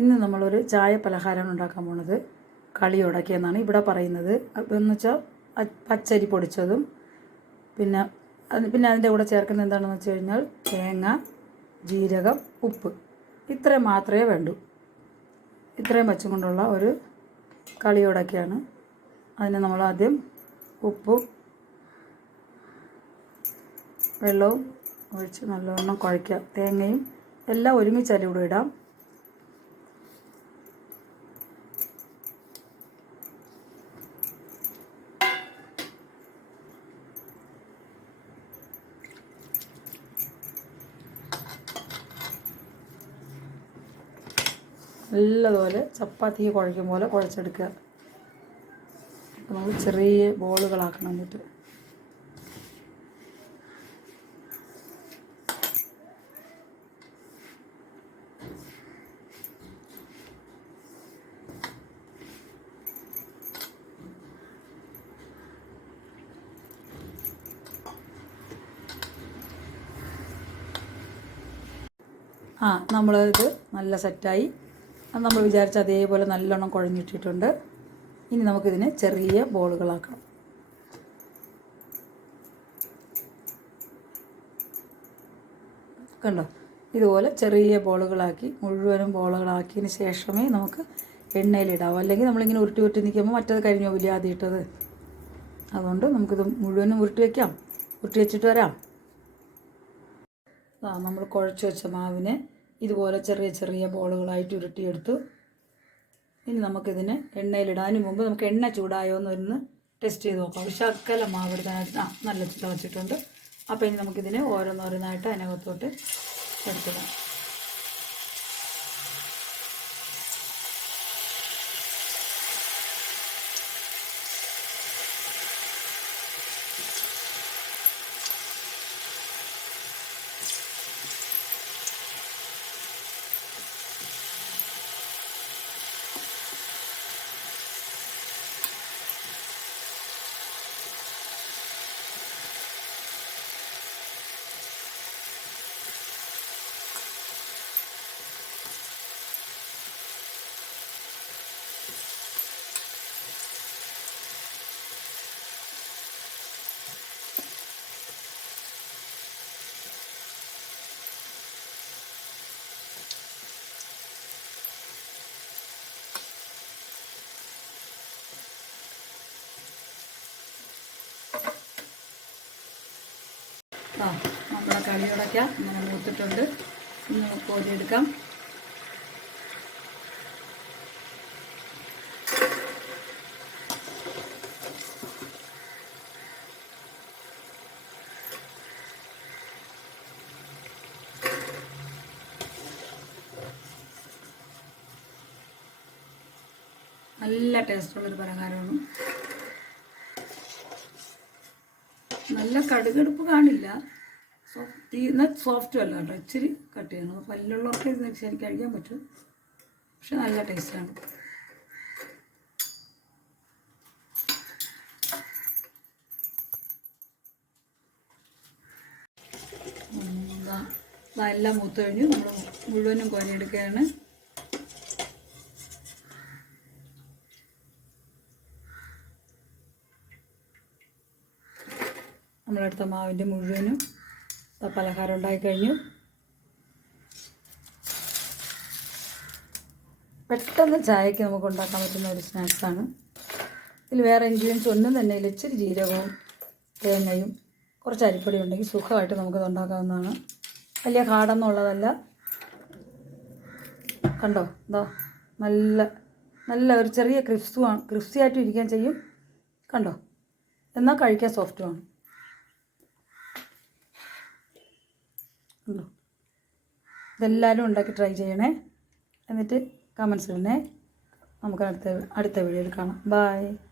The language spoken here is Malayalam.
ഇന്ന് നമ്മളൊരു ചായ പലഹാരമാണ് ഉണ്ടാക്കാൻ പോണത് കളി ഉടക്കിയെന്നാണ് ഇവിടെ പറയുന്നത്. എന്ന് വെച്ചാൽ പച്ചരി പൊടിച്ചതും പിന്നെ പിന്നെ അതിന്റെ കൂടെ ചേർക്കുന്നത് എന്താണെന്ന് വെച്ച് കഴിഞ്ഞാൽ തേങ്ങ ജീരകം ഉപ്പ്. ഇത്രയും മാത്രമേ വേണ്ടൂ. ഇത്രയും വെച്ചും കൊണ്ടുള്ള ഒരു കളി ഉടക്കിയാണ്. അതിന് നമ്മൾ ആദ്യം ഉപ്പും വെള്ളവും ഒഴിച്ച് നല്ലവണ്ണം കുഴയ്ക്കുക തേങ്ങയും എല്ലാം ഒരുമിച്ച് അതിലൂടെ ഇടാം. നല്ലതുപോലെ ചപ്പാത്തി കുഴയ്ക്കും പോലെ കുഴച്ചെടുക്കുക. അപ്പോൾ നമ്മൾ ചെറിയ ബോളുകളാക്കണം എന്നിട്ട്. ആ നമ്മളിത് നല്ല സെറ്റായി അത് നമ്മൾ വിചാരിച്ച അതേപോലെ നല്ലോണം കുഴഞ്ഞിട്ടിട്ടുണ്ട്. ഇനി നമുക്കിതിനെ ചെറിയ ബോളുകളാക്കണം കണ്ടോ? ഇതുപോലെ ചെറിയ ബോളുകളാക്കി മുഴുവനും ബോളുകളാക്കിയതിന് ശേഷമേ നമുക്ക് എണ്ണയിലിടാവൂ. അല്ലെങ്കിൽ നമ്മളിങ്ങനെ ഉരുട്ടി ഉരുട്ടി നിൽക്കുമ്പോൾ മറ്റത് കഴിഞ്ഞു ആദ്യം ഇട്ടത്. അതുകൊണ്ട് നമുക്കിത് മുഴുവനും ഉരുട്ടി വയ്ക്കാം ഉരുട്ടി വെച്ചിട്ട് വരാം. നമ്മൾ കുഴച്ച് വെച്ച മാവിനെ ഇതുപോലെ ചെറിയ ചെറിയ ബോളുകളായിട്ട് ഉരുട്ടിയെടുത്തു. ഇനി നമുക്കിതിനെ എണ്ണയിലിടാനും മുമ്പ് നമുക്ക് എണ്ണ ചൂടായോ എന്നൊന്ന് ടെസ്റ്റ് ചെയ്ത് നോക്കാം. ശർക്കര മാവ് ആ നല്ല തിളച്ചിട്ടുണ്ട്. അപ്പോൾ ഇനി നമുക്കിതിനെ ഓരോന്നോരോന്നായിട്ട് അതിനകത്തോട്ട് എടുത്തിടാം ആ നമ്മുടെ കളിയോടൊക്കെ ഇങ്ങനെ മൂത്തിട്ടുണ്ട്. ഇന്ന് കോരിയെടുക്കാം. നല്ല ടേസ്റ്റുള്ളൊരു പലഹാരമാണ്. നല്ല കടുകടുപ്പ് കാണില്ല. സോഫ്റ്റ് തീർന്ന സോഫ്റ്റും അല്ല കേട്ടോ. ഇച്ചിരി കട്ട് ചെയ്യണം. പല്ലുള്ളവർക്ക് ഇത് ശരി കഴിക്കാൻ പറ്റും. പക്ഷെ നല്ല ടേസ്റ്റാണ് എല്ലാം മൂത്ത് കഴിഞ്ഞു. നമ്മൾ മുഴുവനും കോരിയെടുക്കുകയാണ്. നമ്മളെടുത്ത മാവിന്റെ മുഴുവനും പലഹാരം കഴിഞ്ഞു. പെട്ടെന്ന് ചായക്ക് നമുക്ക് ഉണ്ടാക്കാൻ പറ്റുന്ന ഒരു സ്നാക്സാണ്. ഇതിൽ വേറെ ഇൻഗ്രീഡിയൻസ് ഒന്നും തന്നെ ഇല്ല. ഇച്ചിരി ജീരകവും തേങ്ങയും കുറച്ച് അരിപ്പൊടി ഉണ്ടെങ്കിൽ സുഖമായിട്ട് നമുക്കിത് ഉണ്ടാക്കാവുന്നതാണ്. വലിയ കാടെന്നുള്ളതല്ല കണ്ടോ? എന്താ നല്ല നല്ല ഒരു ചെറിയ ക്രിസ്തുവാണ് ക്രിസ്പി ആയിട്ട് ഇരിക്കാൻ ചെയ്യും. കണ്ടോ? എന്നാൽ കഴിക്കാൻ സോഫ്റ്റുമാണ് ഉണ്ടോ? ഇതെല്ലാവരും ഉണ്ടാക്കി ട്രൈ ചെയ്യണേ. എന്നിട്ട് കമൻസ് ഇടണേ. നമുക്ക് അടുത്ത അടുത്ത വീഡിയോയിൽ കാണാം. ബായ്